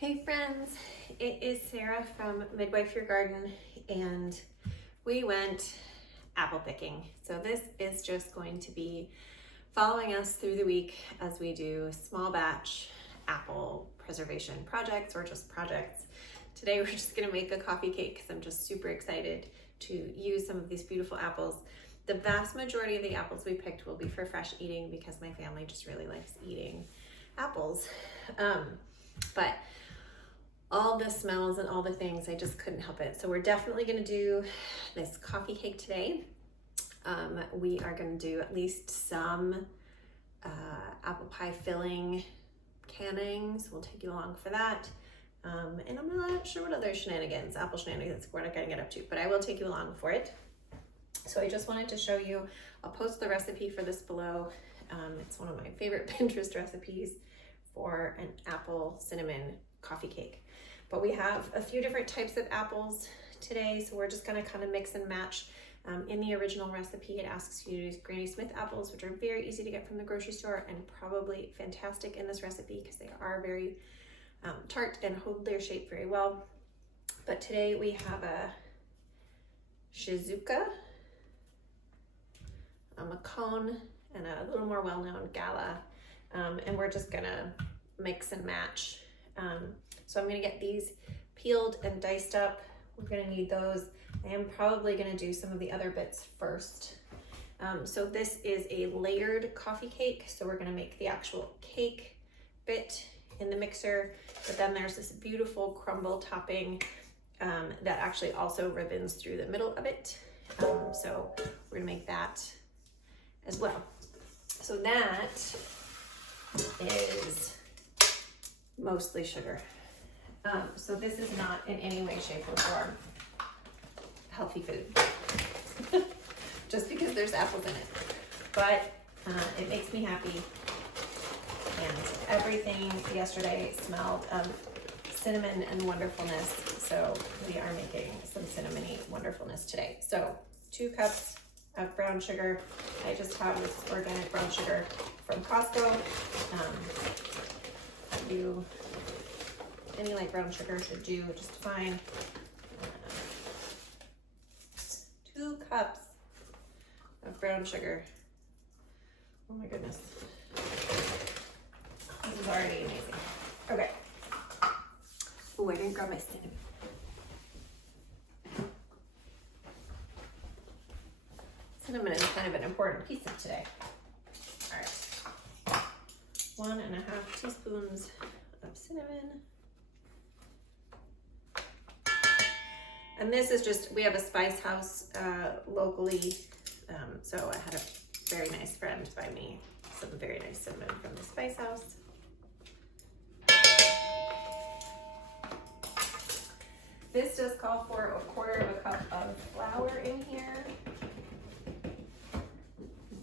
Hey friends, it is Sarah from Midwife Your Garden, and we went apple picking. So this is just going to be following us through the week as we do small batch apple preservation projects or just projects. Today we're just gonna make a coffee cake because I'm just super excited to use some of these beautiful apples. The vast majority of the apples we picked will be for fresh eating because my family just really likes eating apples. But all the smells and all the things, I just couldn't help it. So we're definitely gonna do this coffee cake today. We are gonna do at least some apple pie filling cannings. We'll take you along for that. And I'm not sure what other shenanigans, apple shenanigans, we're not gonna get up to, but I will take you along for it. So I just wanted to show you, I'll post the recipe for this below. It's one of my favorite Pinterest recipes for an apple cinnamon coffee cake. But we have a few different types of apples today, so we're just gonna kind of mix and match. In the original recipe, it asks you to use Granny Smith apples, which are very easy to get from the grocery store and probably fantastic in this recipe because they are very tart and hold their shape very well. But today we have a Shizuka, a Macon, and a little more well-known Gala. And we're just gonna mix and match. So I'm gonna get these peeled and diced up. We're gonna need those. I am probably gonna do some of the other bits first. So this is a layered coffee cake. So we're gonna make the actual cake bit in the mixer, but then there's this beautiful crumble topping that actually also ribbons through the middle of it. So we're gonna make that as well. So that is mostly sugar. So this is not in any way, shape, or form healthy food, just because there's apples in it. But it makes me happy, and everything yesterday smelled of cinnamon and wonderfulness, so we are making some cinnamony wonderfulness today. So 2 cups of brown sugar. I just have this organic brown sugar from Costco. Any light brown sugar should do just fine. 2 cups of brown sugar. Oh my goodness. This is already amazing. Okay. Oh, I didn't grab my cinnamon. Cinnamon is kind of an important piece of today. All right. 1.5 teaspoons of cinnamon. And this is just, we have a spice house locally. So I had a very nice friend buy me some very nice cinnamon from the spice house. This does call for 1/4 cup of flour in here,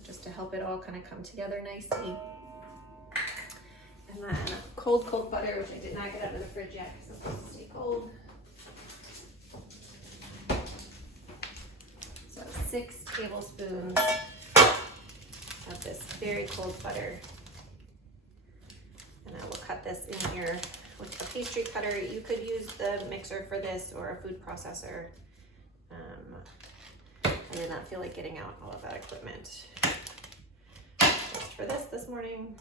just to help it all kind of come together nicely. And then cold butter, which I did not get out of the fridge yet because it's supposed to stay cold. So 6 tablespoons of this very cold butter. And I will cut this in here with a pastry cutter. You could use the mixer for this or a food processor. I did not feel like getting out all of that equipment just for this morning.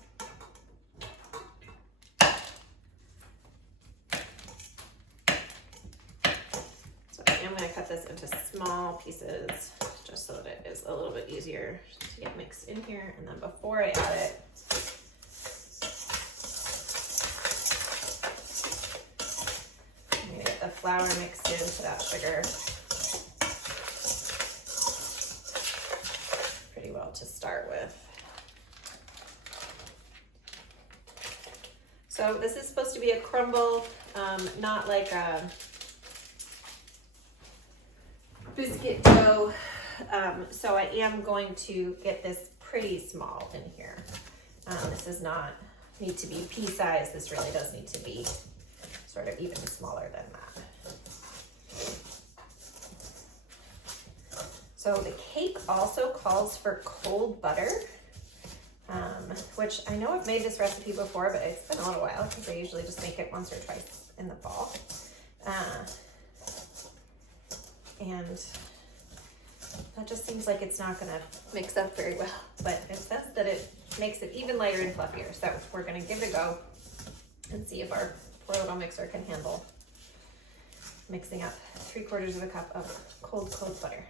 So I am going to cut this into small pieces just so that it is a little bit easier to get mixed in here. And then before I add it, I'm going to get the flour mixed into that sugar pretty well to start with. So this is supposed to be a crumble, not like a biscuit dough. So I am going to get this pretty small in here. This does not need to be pea size. This really does need to be sort of even smaller than that. So the cake also calls for cold butter. which I know I've made this recipe before, but it's been a little while because I usually just make it once or twice in the fall. And that just seems like it's not gonna mix up very well, but it says that it makes it even lighter and fluffier. So we're gonna give it a go and see if our poor little mixer can handle mixing up 3/4 of a cup of cold butter.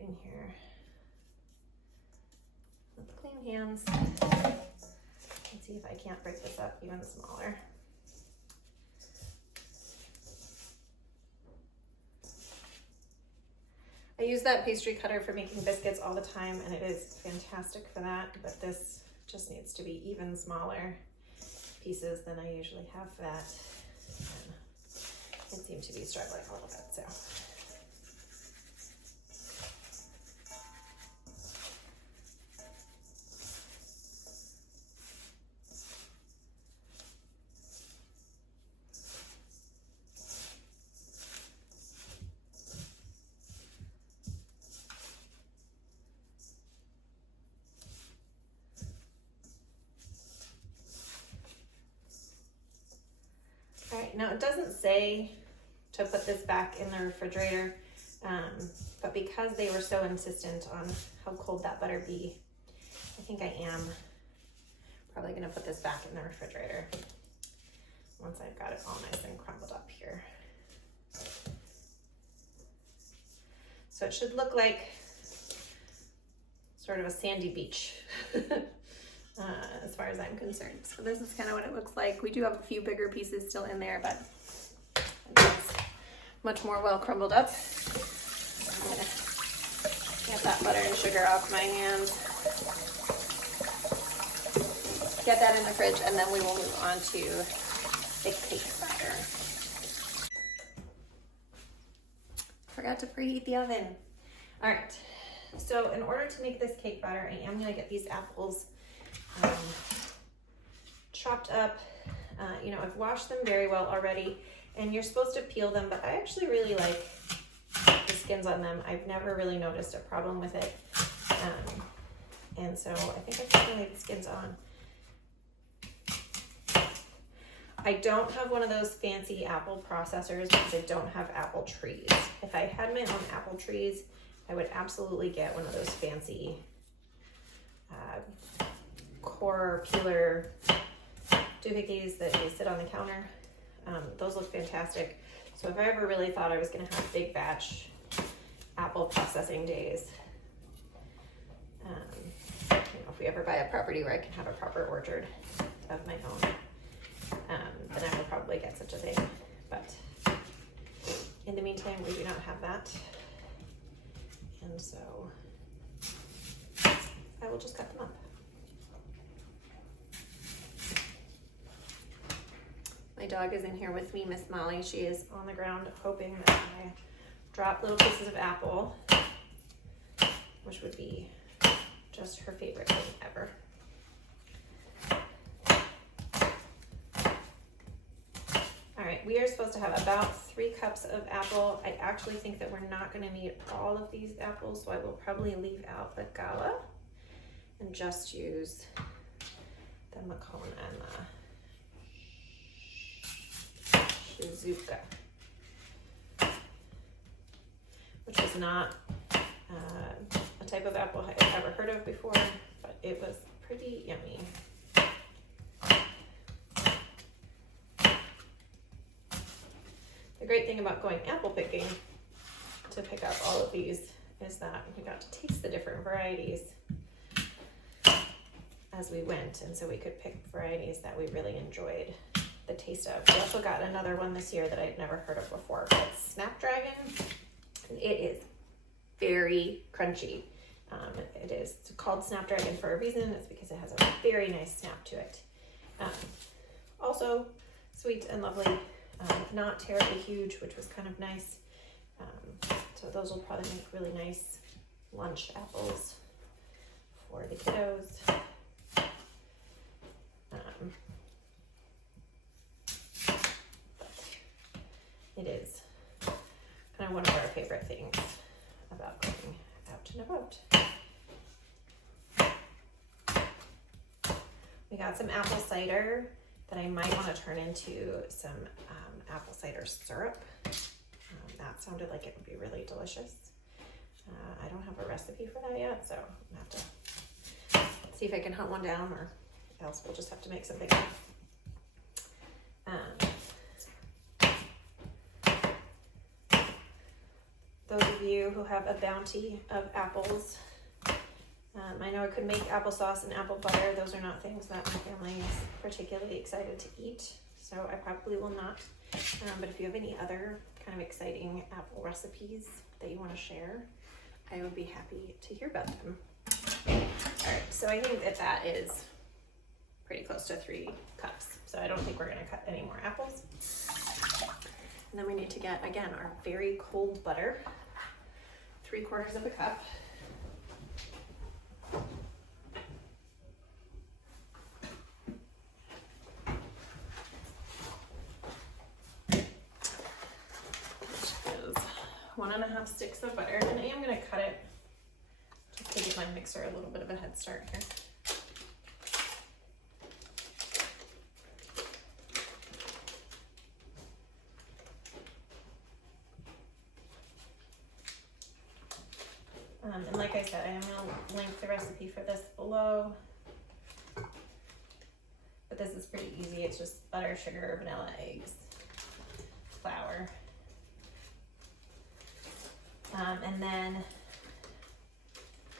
In here with clean hands. Let's see if I can't break this up even smaller. I use that pastry cutter for making biscuits all the time, and it is fantastic for that, but this just needs to be even smaller pieces than I usually have for that. And it seemed to be struggling a little bit, so. All right, now it doesn't say to put this back in the refrigerator, but because they were so insistent on how cold that butter be, I think I am probably gonna put this back in the refrigerator once I've got it all nice and crumbled up here. So it should look like sort of a sandy beach. As far as I'm concerned. So this is kind of what it looks like. We do have a few bigger pieces still in there, but it's much more well crumbled up. I'm gonna get that butter and sugar off my hands. Get that in the fridge, and then we will move on to the cake batter. Forgot to preheat the oven. All right, so in order to make this cake batter, I am gonna get these apples chopped up. You know, I've washed them very well already, and you're supposed to peel them, but I actually really like the skins on them. I've never really noticed a problem with it. And so I think I'm just gonna leave the skins on. I don't have one of those fancy apple processors because I don't have apple trees. If I had my own apple trees, I would absolutely get one of those fancy core peeler doohickeys that you sit on the counter. Those look fantastic. So if I ever really thought I was going to have big batch apple processing days, you know, if we ever buy a property where I can have a proper orchard of my own, then I would probably get such a thing. But in the meantime, we do not have that. And so I will just cut them up. My dog is in here with me, Miss Molly. She is on the ground hoping that I drop little pieces of apple, which would be just her favorite thing ever. All right, we are supposed to have about 3 cups of apple. I actually think that we're not going to need all of these apples, so I will probably leave out the gala and just use the macone and the Shizuka, which is not a type of apple I've ever heard of before, but it was pretty yummy. The great thing about going apple picking to pick up all of these is that we got to taste the different varieties as we went, and so we could pick varieties that we really enjoyed the taste of. We also got another one this year that I'd never heard of before called Snapdragon. And it is very crunchy. It is called Snapdragon for a reason. It's because it has a very nice snap to it. Also sweet and lovely, not terribly huge, which was kind of nice. So those will probably make really nice lunch apples for the kiddos. It is kind of one of our favorite things about going out and about. We got some apple cider that I might want to turn into some apple cider syrup. That sounded like it would be really delicious. I don't have a recipe for that yet, so I'm gonna have to see if I can hunt one down, or else we'll just have to make something up. Those of you who have a bounty of apples, I know I could make applesauce and apple butter. Those are not things that my family is particularly excited to eat, so I probably will not. But if you have any other kind of exciting apple recipes that you want to share, I would be happy to hear about them. All right, so I think that is pretty close to 3 cups. So I don't think we're gonna cut any more apples. And then we need to get, again, our very cold butter, 3/4 of a cup. Which is 1.5 sticks of butter. And I am gonna cut it just to give my mixer a little bit of a head start here. And like I said, I am going to link the recipe for this below. But this is pretty easy. It's just butter, sugar, vanilla, eggs, flour. And then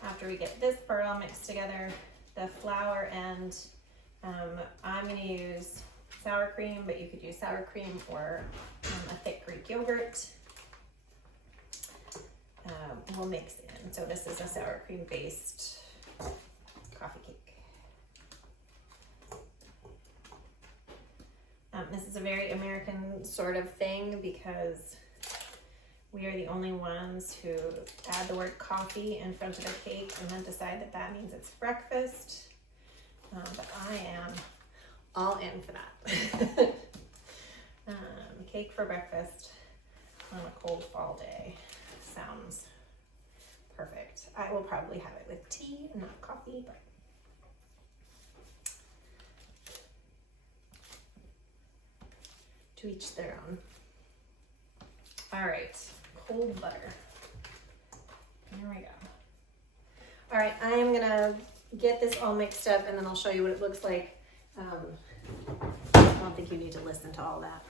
after we get this part all mixed together, the flour and I'm going to use sour cream, but you could use sour cream or a thick Greek yogurt. We'll mix in. So this is a sour cream based coffee cake. This is a very American sort of thing because we are the only ones who add the word coffee in front of the cake and then decide that that means it's breakfast. But I am all in for that. Cake for breakfast on a cold fall day sounds perfect. I will probably have it with tea and not coffee, but to each their own. All right, cold butter. Here we go. All right, I am gonna get this all mixed up and then I'll show you what it looks like. I don't think you need to listen to all that.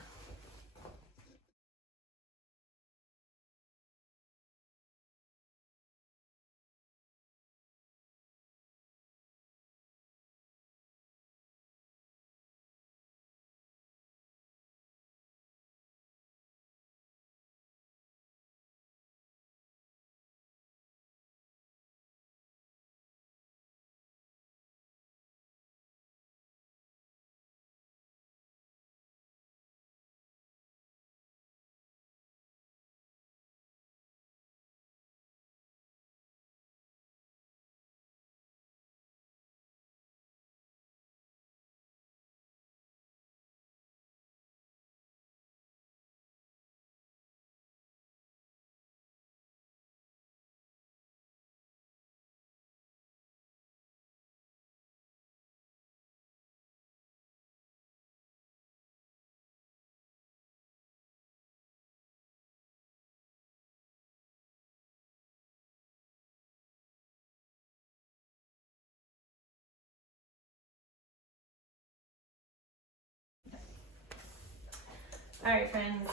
All right, friends,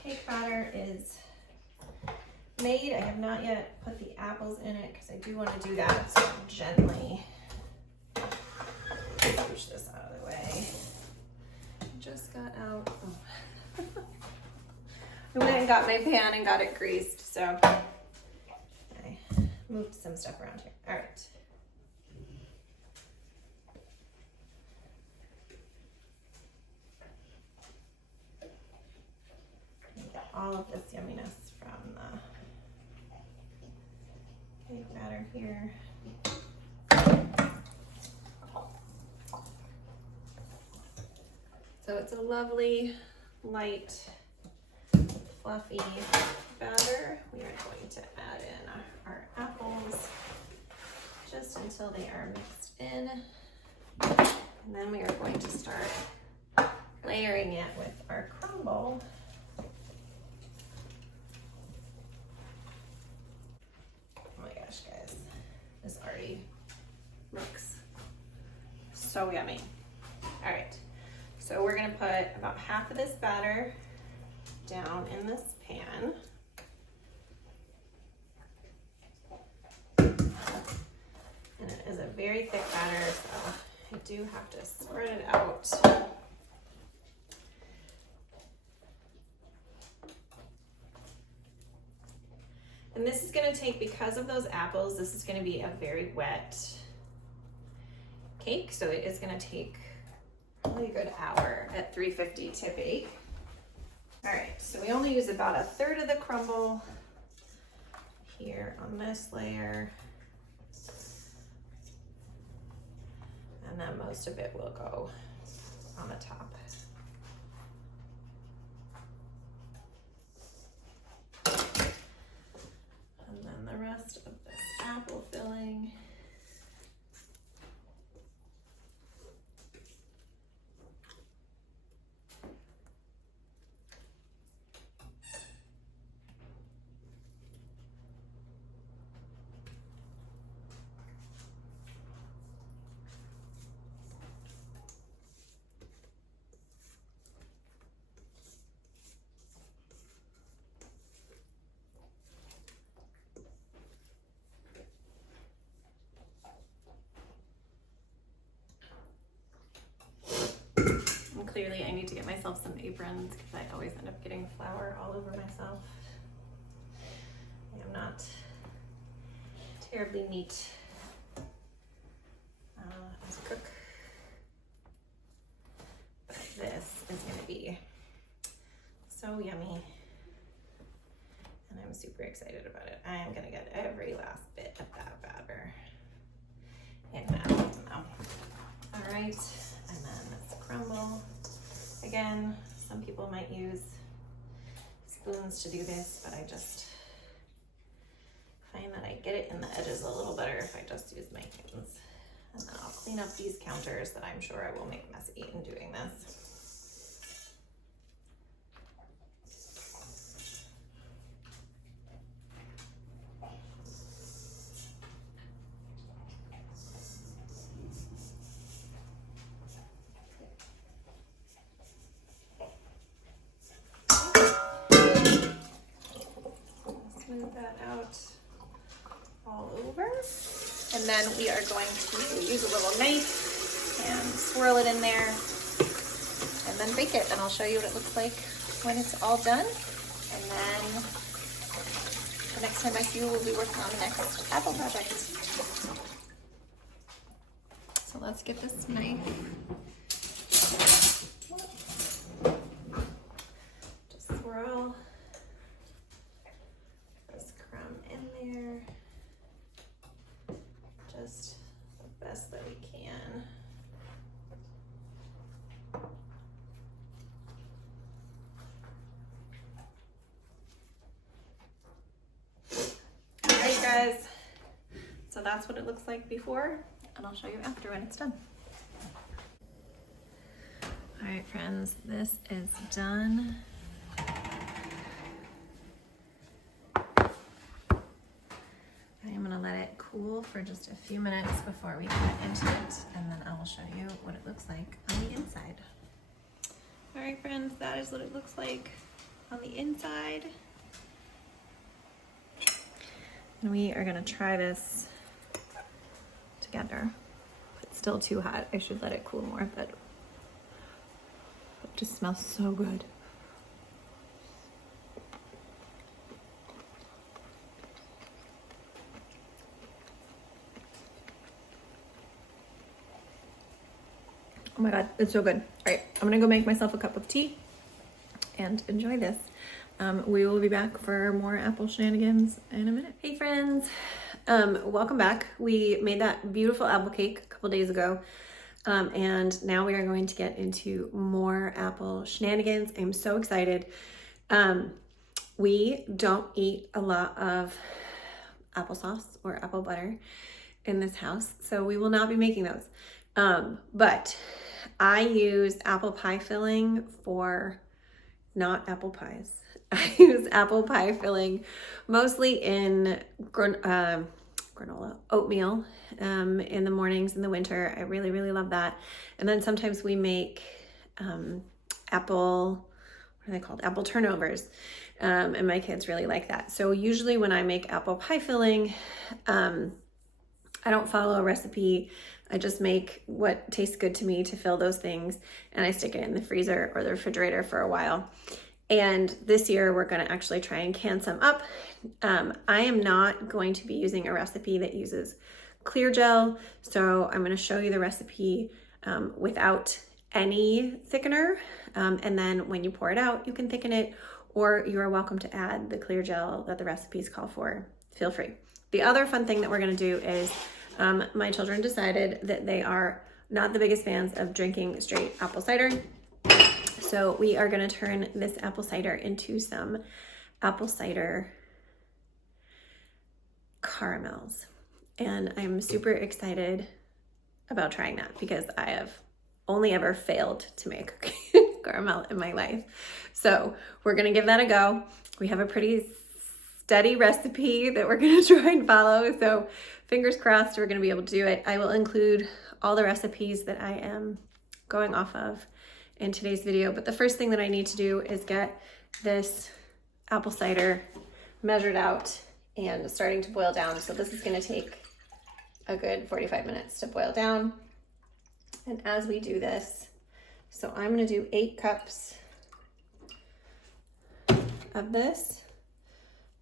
cake batter is made. I have not yet put the apples in it because I do want to do that, so I'm gently push this out of the way. Just got out. Oh. I went and got my pan and got it greased, so I moved some stuff around here. All right. All of this yumminess from the cake batter here. So it's a lovely, light, fluffy batter. We are going to add in our apples just until they are mixed in. And then we are going to start layering it with our crumble. Oh my gosh, guys, this already looks so yummy. All right, so we're gonna put about half of this batter down in this pan. And it is a very thick batter, so I do have to spread it out. And this is gonna take, because of those apples, this is gonna be a very wet cake, so it is gonna take probably a good hour at 350 to bake. All right, so we only use about a third of the crumble here on this layer. And then most of it will go on the top. And then the rest of this apple filling. Clearly I need to get myself some aprons because I always end up getting flour all over myself. I am not terribly neat as a cook, but this is going to be so yummy and I'm super excited about it. I am going to get every last bit of that batter in that now. All right, and then this crumble. Again, some people might use spoons to do this, but I just find that I get it in the edges a little better if I just use my hands. And then I'll clean up these counters that I'm sure I will make messy in doing this. Smooth that out all over. And then we are going to use a little knife and swirl it in there and then bake it. And I'll show you what it looks like when it's all done. And then the next time I see you, we'll be working on the next apple project. So let's get this knife. Just swirl this crumb in there. Just the best that we can. All right, guys. So that's what it looks like before, and I'll show you after when it's done. All right, friends, this is done. Let it cool for just a few minutes before we cut into it, and then I will show you what it looks like on the inside. All right, friends, that is what it looks like on the inside. And we are gonna try this together. It's still too hot. I should let it cool more, but it just smells so good. Oh my God, it's so good. All right, I'm gonna go make myself a cup of tea and enjoy this. We will be back for more apple shenanigans in a minute. Hey friends, welcome back. We made that beautiful apple cake a couple days ago. And now we are going to get into more apple shenanigans. I'm so excited. We don't eat a lot of applesauce or apple butter in this house, so we will not be making those. But I use apple pie filling for not apple pies. I use apple pie filling mostly in granola, oatmeal in the mornings in the winter. I really, really love that. And then sometimes we make apple, what are they called? Apple turnovers. And my kids really like that. So usually when I make apple pie filling, I don't follow a recipe. I just make what tastes good to me to fill those things, and I stick it in the freezer or the refrigerator for a while. And this year we're going to actually try and can some up. I am not going to be using a recipe that uses cleargel, so I'm going to show you the recipe without any thickener, and then when you pour it out, you can thicken it, or you are welcome to add the cleargel that the recipes call for. Feel free. The other fun thing that we're going to do is my children decided that they are not the biggest fans of drinking straight apple cider. So we are going to turn this apple cider into some apple cider caramels. And I'm super excited about trying that because I have only ever failed to make caramel in my life. So we're going to give that a go. We have a pretty steady recipe that we're going to try and follow. So fingers crossed we're going to be able to do it. I will include all the recipes that I am going off of in today's video. But the first thing that I need to do is get this apple cider measured out and starting to boil down. So this is going to take a good 45 minutes to boil down. And as we do this, so I'm going to do 8 cups of this.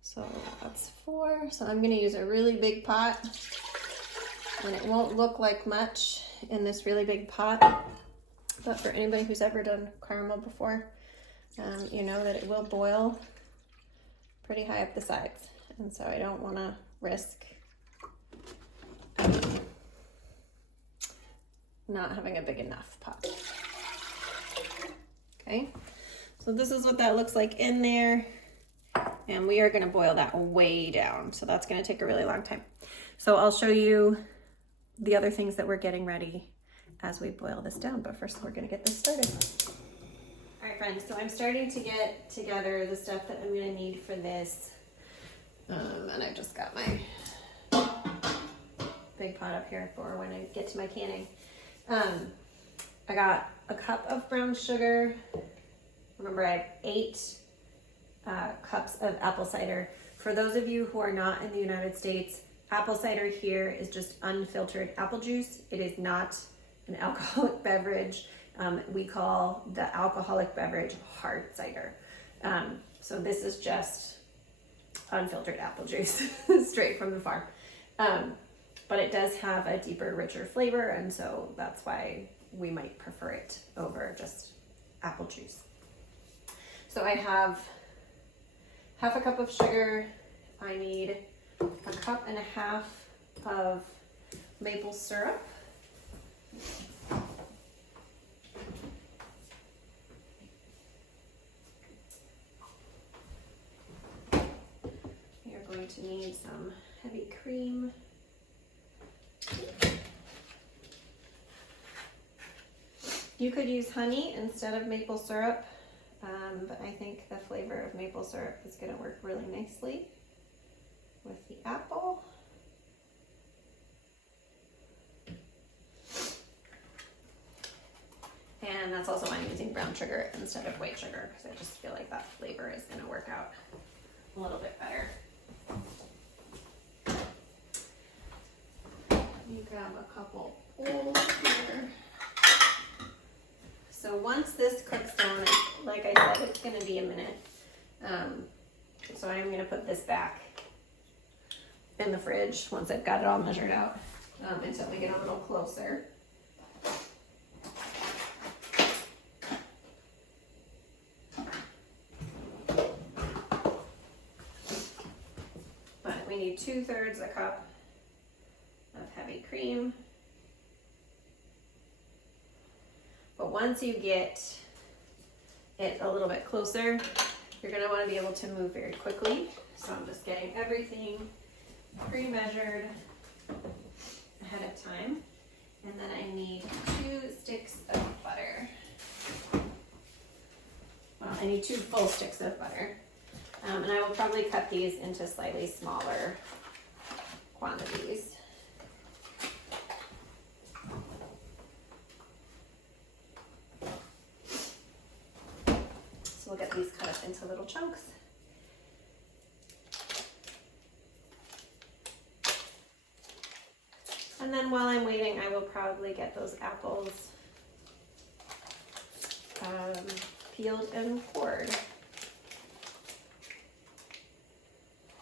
So that's 4. So I'm going to use a really big pot, and it won't look like much in this really big pot. But for anybody who's ever done caramel before, you know that it will boil pretty high up the sides. And so I don't want to risk not having a big enough pot. Okay, so this is what that looks like in there. And we are going to boil that way down. So that's going to take a really long time. So I'll show you the other things that we're getting ready as we boil this down. But first we're going to get this started. All right, friends. So I'm starting to get together the stuff that I'm going to need for this. And I've just got my big pot up here for when I get to my canning. I got a cup of brown sugar. Remember, I have 8 cups of apple cider. For those of you who are not in the United States, apple cider here is just unfiltered apple juice. It is not an alcoholic beverage. We call the alcoholic beverage hard cider. So this is just unfiltered apple juice straight from the farm. But it does have a deeper, richer flavor, and so that's why we might prefer it over just apple juice. So I have half a cup of sugar. I need a cup and a half of maple syrup. You're going to need some heavy cream. You could use honey instead of maple syrup, but I think the flavor of maple syrup is going to work really nicely with the apple. And that's also why I'm using brown sugar instead of white sugar, because I just feel like that flavor is going to work out a little bit better. Let me grab a couple bowls here. So once this cooks down, like I said, it's going to be a minute. So I'm going to put this back in the fridge once I've got it all measured out until we get a little closer. But we need 2/3 a cup of heavy cream. But once you get it a little bit closer, you're gonna wanna be able to move very quickly. So I'm just getting everything pre-measured ahead of time. And then I need 2 sticks of butter. Well, I need 2 full sticks of butter. And I will probably cut these into slightly smaller quantities. So we'll get these cut up into little chunks. And then while I'm waiting, I will probably get those apples peeled and cored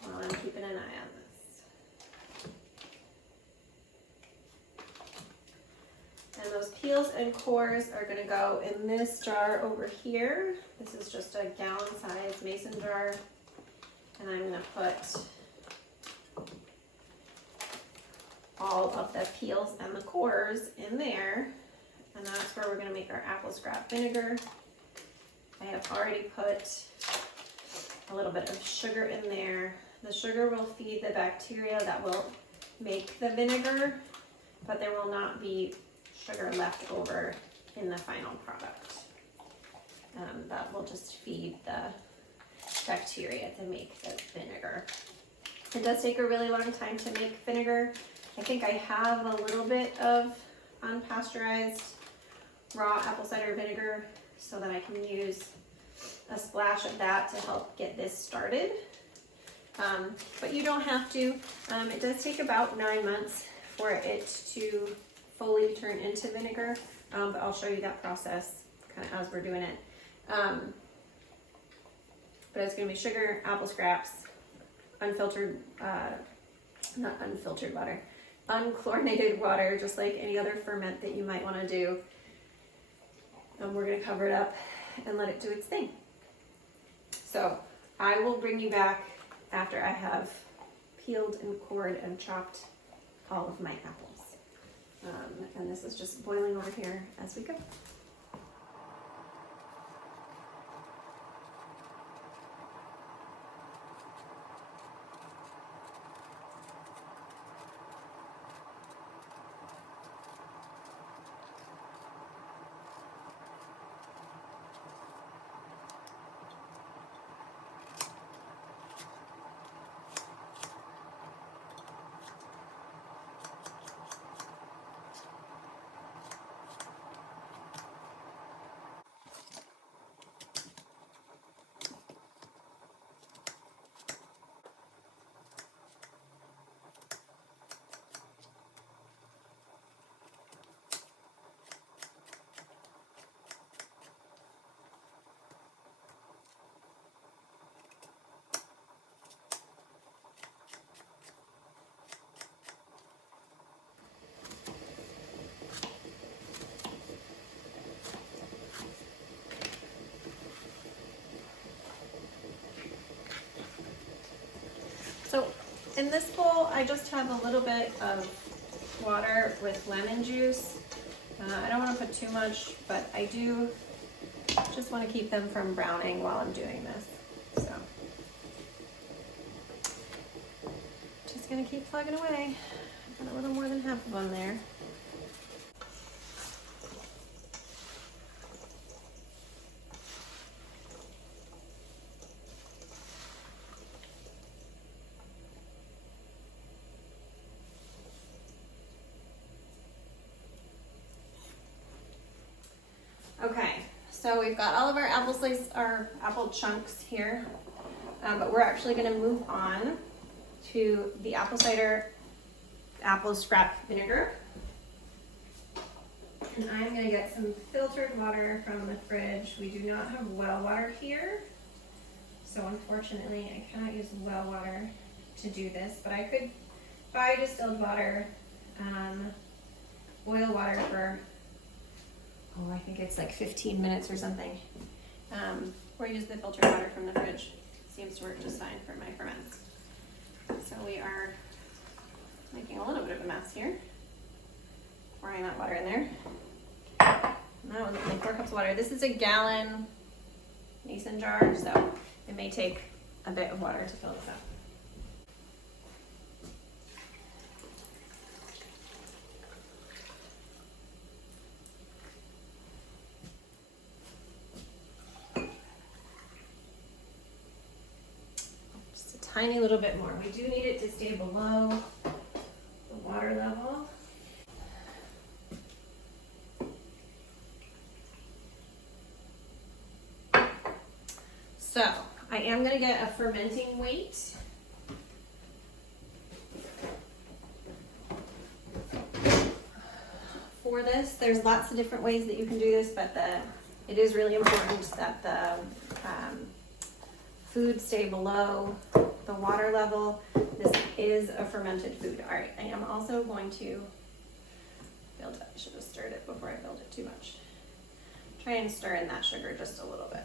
while I'm keeping an eye on this. And those peels and cores are going to go in this jar over here. This is just a gallon-sized mason jar, and I'm going to put all of the peels and the cores in there, and that's where we're going to make our apple scrap vinegar. I have already put a little bit of sugar in there. The sugar will feed the bacteria that will make the vinegar, but there will not be sugar left over in the final product. That will just feed the bacteria to make the vinegar. It does take a really long time to make vinegar. I think I have a little bit of unpasteurized raw apple cider vinegar so that I can use a splash of that to help get this started. But you don't have to. It does take about 9 months for it to fully turn into vinegar, but I'll show you that process kind of as we're doing it. But it's going to be sugar, apple scraps, unfiltered, not unfiltered water, unchlorinated water, just like any other ferment that you might want to do. And we're going to cover it up and let it do its thing. So I will bring you back after I have peeled and cored and chopped all of my apples. And this is just boiling over here as we go. So in this bowl, I just have a little bit of water with lemon juice. I don't want to put too much, but I do just want to keep them from browning while I'm doing this. So just going to keep plugging away. Got a little more than half of them there. Okay, so we've got all of our apple chunks here, but we're actually going to move on to the apple cider apple scrap vinegar. And I'm going to get some filtered water from the fridge. We do not have well water here, so unfortunately I cannot use well water to do this, but I could buy distilled water, boil water for I think it's like 15 minutes or something. Or use the filtered water from the fridge. Seems to work just fine for my ferments. So we are making a little bit of a mess here. Pouring that water in there. And that one's gonna cups of water. This is a gallon mason jar, so it may take a bit of water to fill this up. Just a tiny little bit more. We do need it to stay below the water level. So I am going to get a fermenting weight. For this, there's lots of different ways that you can do this, but it is really important that the food stay below the water level. This is a fermented food. All right, I am also going to build it. I should have stirred it before I filled it too much. Try and stir in that sugar just a little bit.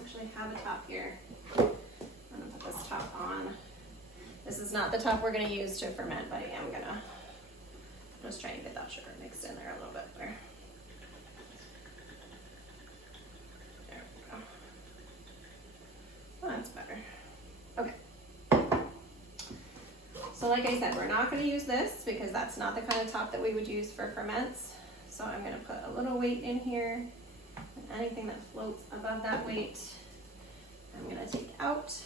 Actually have a top here. I'm gonna put this top on. This is not the top we're gonna use to ferment, but I am gonna just try and get that sugar mixed in there a little bit there. There we go. Well, that's better. Okay. So like I said, we're not gonna use this because that's not the kind of top that we would use for ferments. So I'm gonna put a little weight in here. And anything that floats above that weight, I'm gonna take out.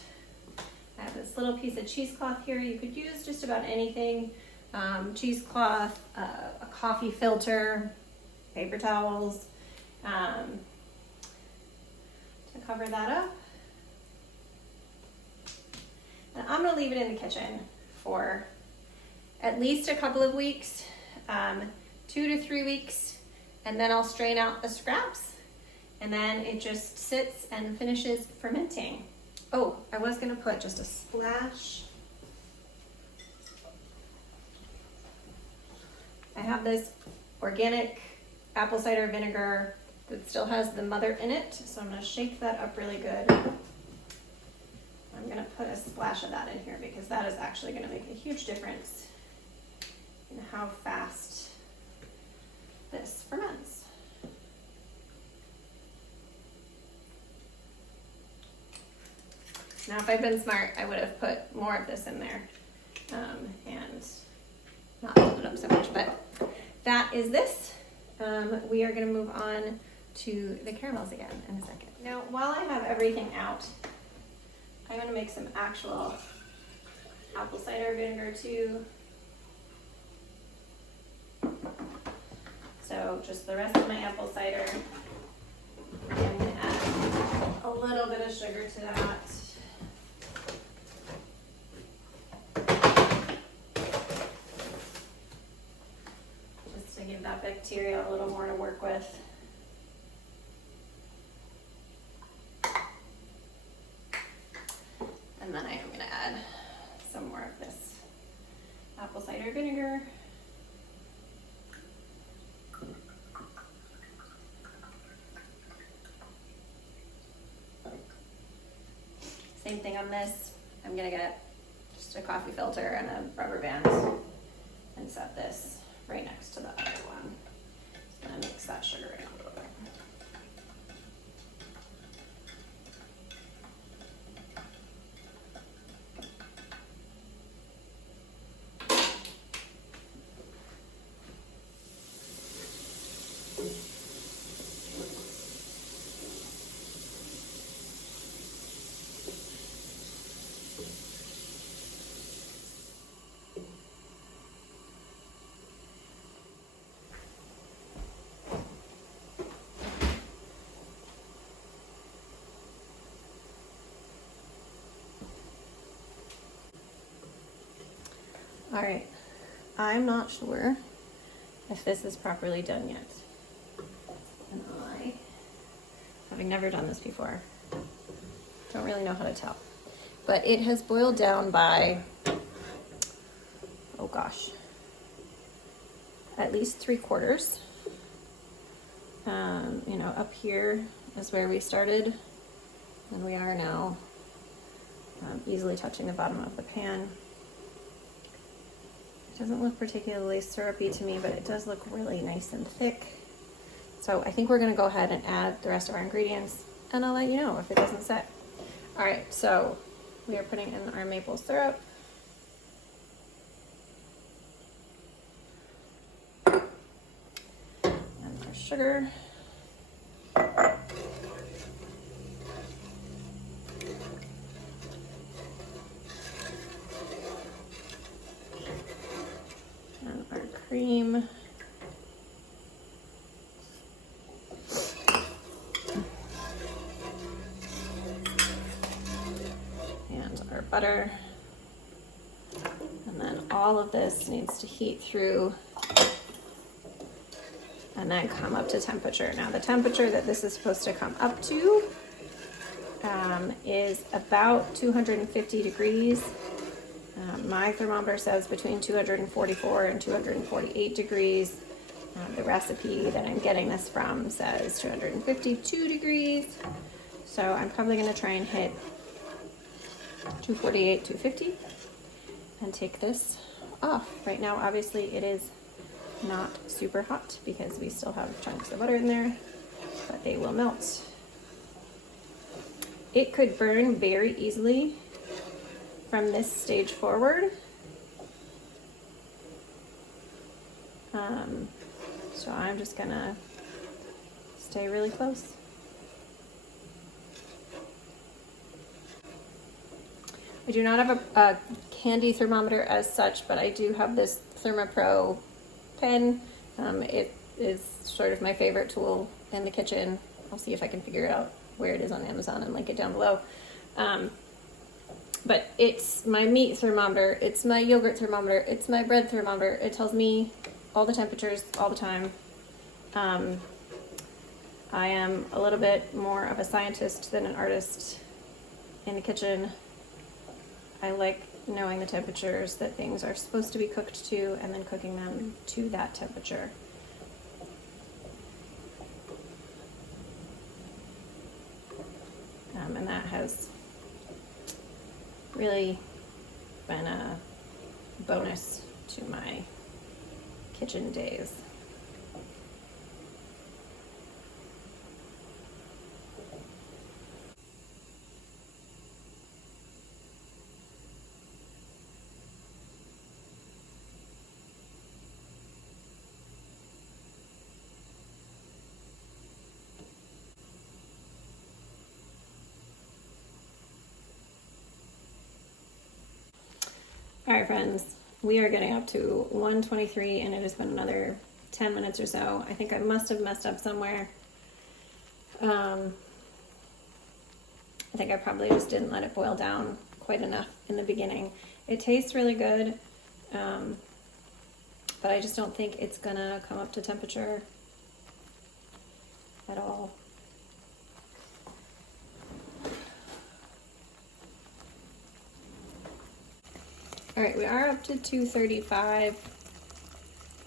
I have this little piece of cheesecloth here. You could use just about anything. Cheesecloth, a coffee filter, paper towels, to cover that up. And I'm gonna leave it in the kitchen for at least a couple of weeks, 2 to 3 weeks, and then I'll strain out the scraps. And then it just sits and finishes fermenting. Oh, I was gonna put just a splash. I have this organic apple cider vinegar that still has the mother in it. So I'm gonna shake that up really good. I'm gonna put a splash of that in here because that is actually gonna make a huge difference in how fast this ferments. Now, if I'd been smart, I would have put more of this in there and not filled it up so much, but that is this. We are gonna move on to the caramels again in a second. Now, while I have everything out, I'm gonna make some actual apple cider vinegar too. So just the rest of my apple cider. I'm gonna add a little bit of sugar to that. To give that bacteria a little more to work with. And then I am going to add some more of this apple cider vinegar. Same thing on this. I'm going to get just a coffee filter and a rubber band and set this right next to the other one. Just gonna mix that sugar in a little bit. All right, I'm not sure if this is properly done yet. And I, having never done this before, don't really know how to tell. But it has boiled down by, oh gosh, at least 3/4. You know, up here is where we started, and we are now easily touching the bottom of the pan. It doesn't look particularly syrupy to me, but it does look really nice and thick. So I think we're gonna go ahead and add the rest of our ingredients, and I'll let you know if it doesn't set. All right, so we are putting in our maple syrup. And our sugar. And our cream. Butter, and then all of this needs to heat through and then come up to temperature. Now the temperature that this is supposed to come up to is about 250 degrees. My thermometer says between 244 and 248 degrees. The recipe that I'm getting this from says 252 degrees. So I'm probably going to try and hit 248, 250, and take this off. Right now, obviously, it is not super hot because we still have chunks of butter in there, but they will melt. It could burn very easily from this stage forward. So I'm just gonna stay really close. I do not have a candy thermometer as such, but I do have this ThermoPro pen. It is sort of my favorite tool in the kitchen. I'll see if I can figure out where it is on Amazon and link it down below. But it's my meat thermometer, it's my yogurt thermometer, it's my bread thermometer. It tells me all the temperatures all the time. I am a little bit more of a scientist than an artist in the kitchen. I like knowing the temperatures that things are supposed to be cooked to and then cooking them to that temperature. And that has really been a bonus to my kitchen days. All right, friends, we are getting up to 1:23 and it has been another 10 minutes or so. I think I must have messed up somewhere. I think I probably just didn't let it boil down quite enough in the beginning. It tastes really good, but I just don't think it's gonna come up to temperature at all. All right, we are up to 235,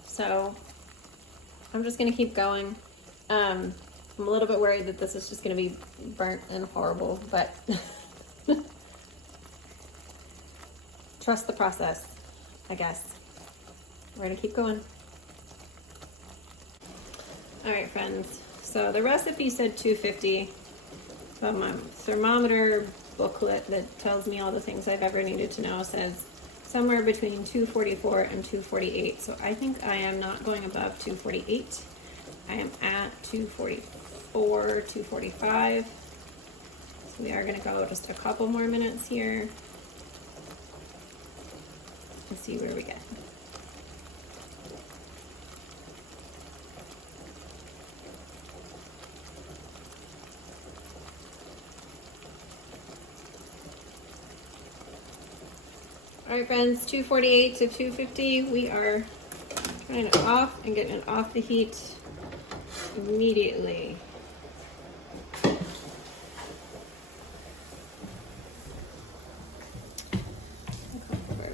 so I'm just gonna keep going. I'm a little bit worried that this is just gonna be burnt and horrible, but trust the process, I guess. We're gonna keep going. All right, friends, so the recipe said 250, but my thermometer booklet that tells me all the things I've ever needed to know says somewhere between 244 and 248. So I think I am not going above 248. I am at 244, 245. So we are going to go just a couple more minutes here and see where we get. All right, friends, 248 to 250. We are turning it off and getting it off the heat immediately.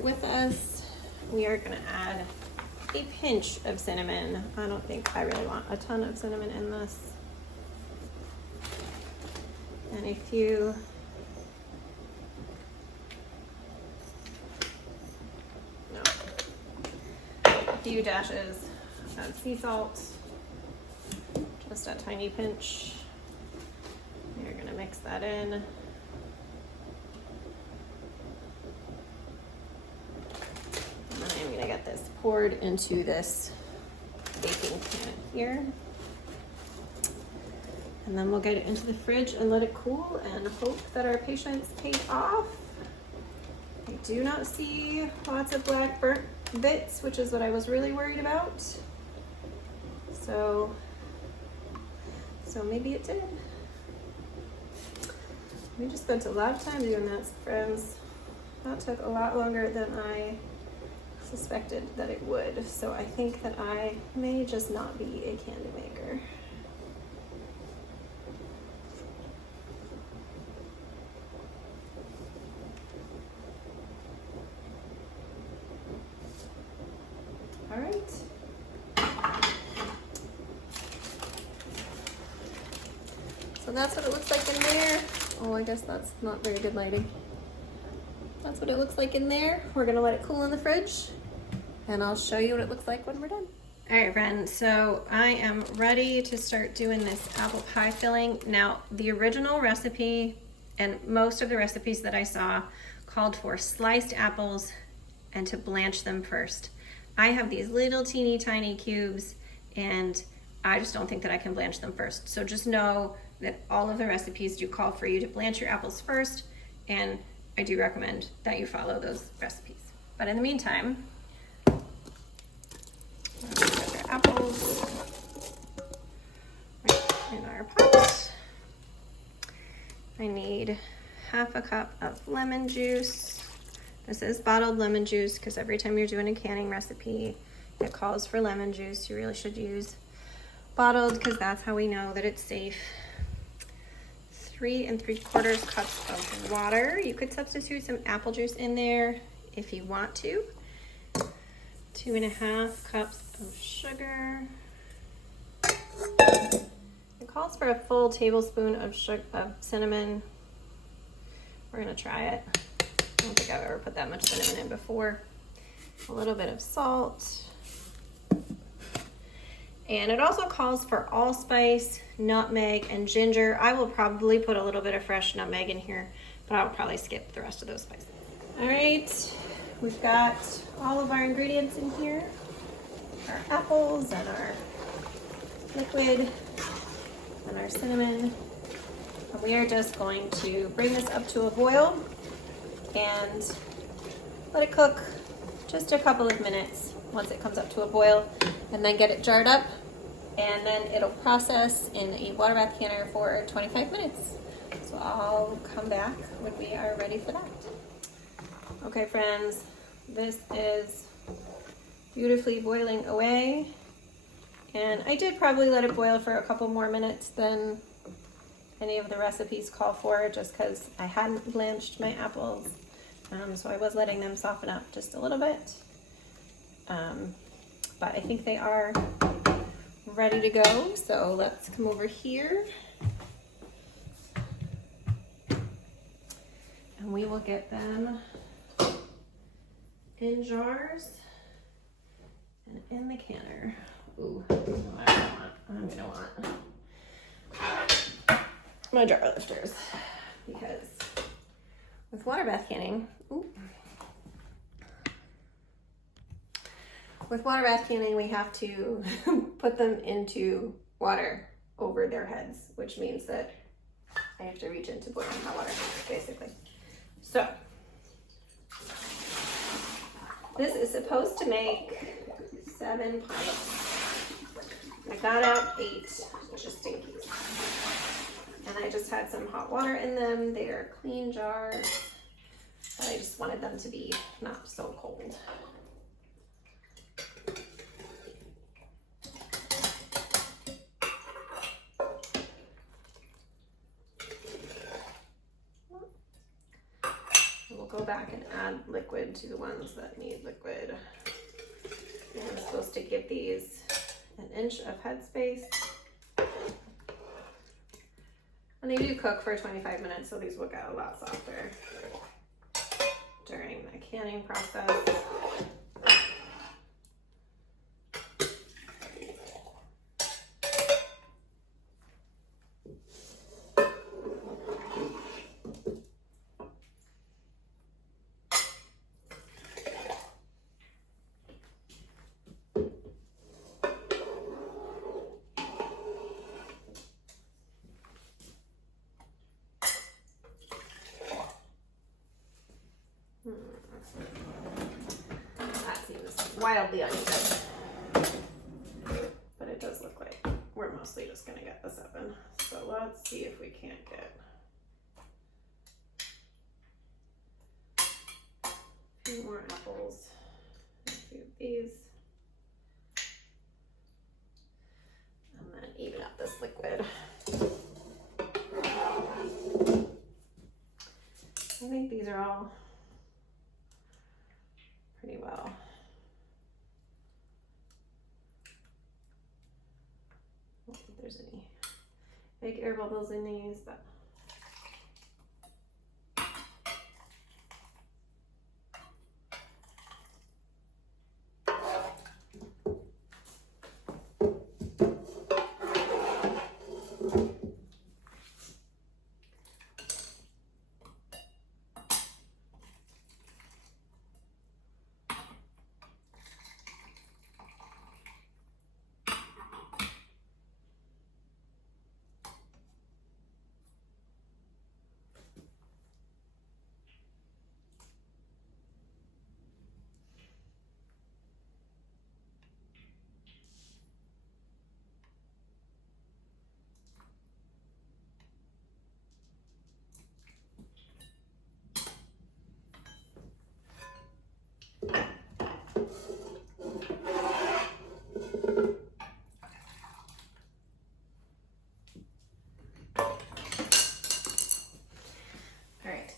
With us, we are going to add a pinch of cinnamon. I don't think I really want a ton of cinnamon in this. And a few few dashes of sea salt, just a tiny pinch. You're gonna mix that in. And then I'm gonna get this poured into this baking pan here. And then we'll get it into the fridge and let it cool and hope that our patience paid off. I do not see lots of black burnt bits, which is what I was really worried about. So maybe it did. We just spent a lot of time doing that, friends. That took a lot longer than I suspected that it would. So I think that I may just not be a candy maker. All right. So that's what it looks like in there. Oh, I guess that's not very good lighting. That's what it looks like in there. We're gonna let it cool in the fridge and I'll show you what it looks like when we're done. All right, friends, so I am ready to start doing this apple pie filling. Now, the original recipe and most of the recipes that I saw called for sliced apples and to blanch them first. I have these little teeny tiny cubes and I just don't think that I can blanch them first. So just know that all of the recipes do call for you to blanch your apples first, and I do recommend that you follow those recipes. But in the meantime, put our apples right in our pot. I need half a cup of lemon juice. This is bottled lemon juice because every time you're doing a canning recipe, it calls for lemon juice. You really should use bottled because that's how we know that it's safe. 3 3/4 cups of water. You could substitute some apple juice in there if you want to. 2 1/2 cups of sugar. It calls for a full tablespoon of cinnamon. We're gonna try it. I don't think I've ever put that much cinnamon in before. A little bit of salt. And it also calls for allspice, nutmeg, and ginger. I will probably put a little bit of fresh nutmeg in here, but I'll probably skip the rest of those spices. All right, we've got all of our ingredients in here. Our apples and our liquid and our cinnamon. And we are just going to bring this up to a boil and let it cook just a couple of minutes once it comes up to a boil, and then get it jarred up, and then it'll process in a water bath canner for 25 minutes. So I'll come back when we are ready for that. Okay, friends, this is beautifully boiling away, and I did probably let it boil for a couple more minutes than any of the recipes call for, just because I hadn't blanched my apples. So I was letting them soften up just a little bit. But I think they are ready to go. So let's come over here and we will get them in jars and in the canner. Ooh, I'm gonna want my jar lifters, because with water bath canning, we have to put them into water over their heads, which means that I have to reach into boiling hot water, basically. So this is supposed to make 7 pints. I got out 8 just in case. And I just had some hot water in them. They are clean jars, but I just wanted them to be not so cold. We'll go back and add liquid to the ones that need liquid. And I'm supposed to give these an inch of headspace. And they do cook for 25 minutes, so these will get a lot softer during the canning process. That seems wildly uneven. But it does look like we're mostly just gonna get the 7. So let's see if we can't get a few more apples, a few of these, and then even up this liquid. I think these are all pretty well. I don't think there's any big air bubbles in these, but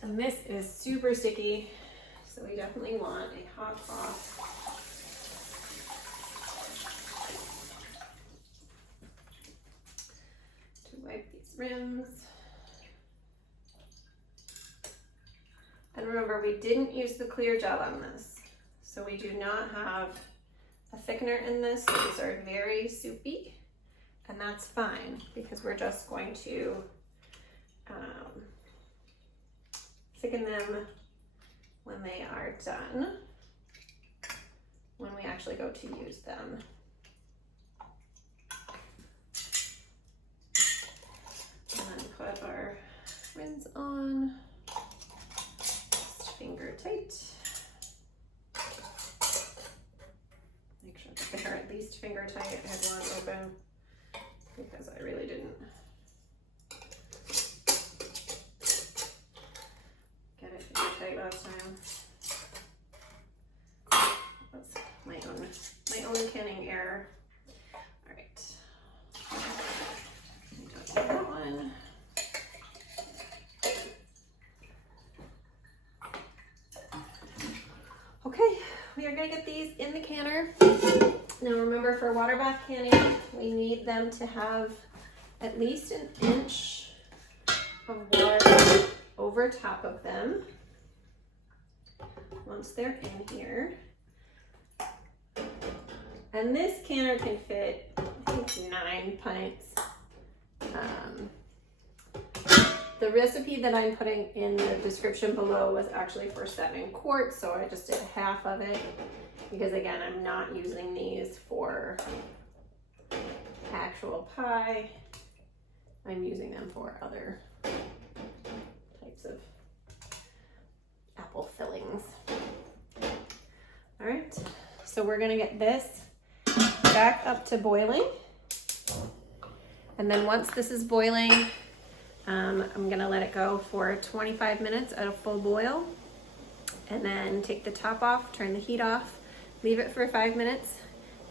and this is super sticky, so we definitely want a hot cloth. To wipe these rims. And remember, we didn't use the clear gel on this, so we do not have a thickener in this. So these are very soupy, and that's fine because we're just going to thicken them when they are done, when we actually go to use them. And then put our rinse on, just finger tight. Make sure that they are at least finger tight. I had one open because I really didn't get it finger tight last time. That's my own canning error. All right. Don't need that one. Okay, we are gonna get these in the canner. Now remember, for water bath canning, we need them to have at least an inch of water over top of them once they're in here. And this canner can fit, I think, 9 pints. The recipe that I'm putting in the description below was actually for 7 quarts, so I just did half of it because, again, I'm not using these for actual pie. I'm using them for other types of apple fillings. All right, so we're gonna get this back up to boiling. And then once this is boiling, I'm gonna let it go for 25 minutes at a full boil, and then take the top off, turn the heat off, leave it for 5 minutes,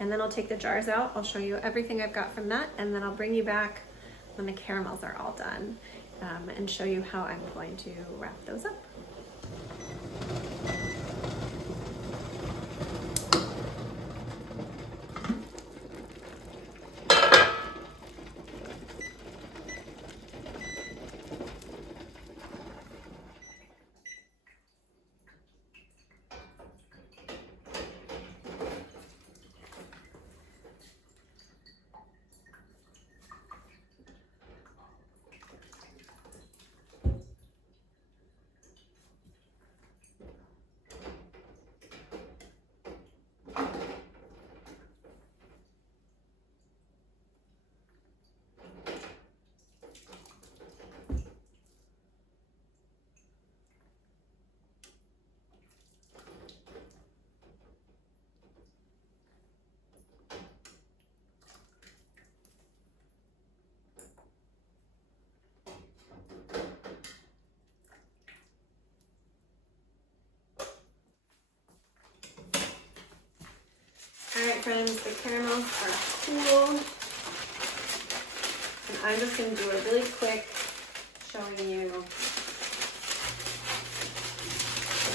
and then I'll take the jars out. I'll show you everything I've got from that, and then I'll bring you back when the caramels are all done, and show you how I'm going to wrap those up. right, friends, the caramels are cool. And I'm just going to do a really quick showing you the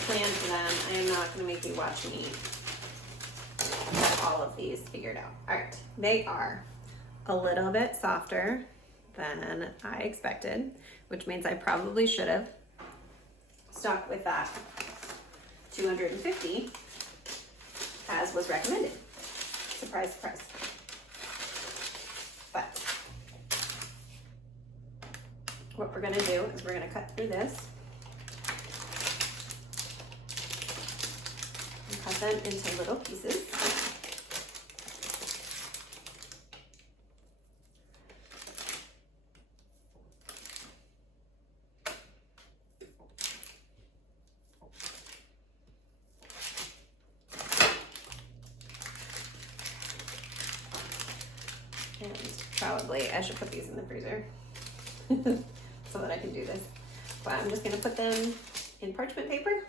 plan for them. I am not going to make you watch me get all of these figured out. All right, they are a little bit softer than I expected, which means I probably should have stuck with that 250 as was recommended. Surprise, surprise. But what we're gonna do is we're gonna cut through this and cut them into little pieces. And probably I should put these in the freezer so that I can do this. But I'm just gonna put them in parchment paper.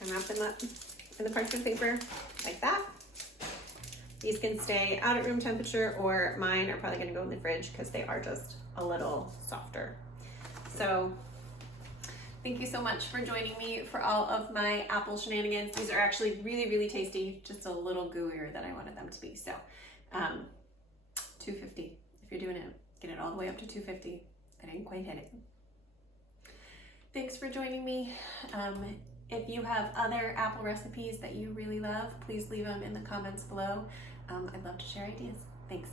And wrap them up in the parchment paper like that. These can stay out at room temperature, or mine are probably gonna go in the fridge because they are just a little softer. So thank you so much for joining me for all of my apple shenanigans. These are actually really, really tasty, just a little gooier than I wanted them to be. So 250, if you're doing it, get it all the way up to 250. I didn't quite hit it. Thanks for joining me. If you have other apple recipes that you really love, please leave them in the comments below. I'd love to share ideas. Thanks.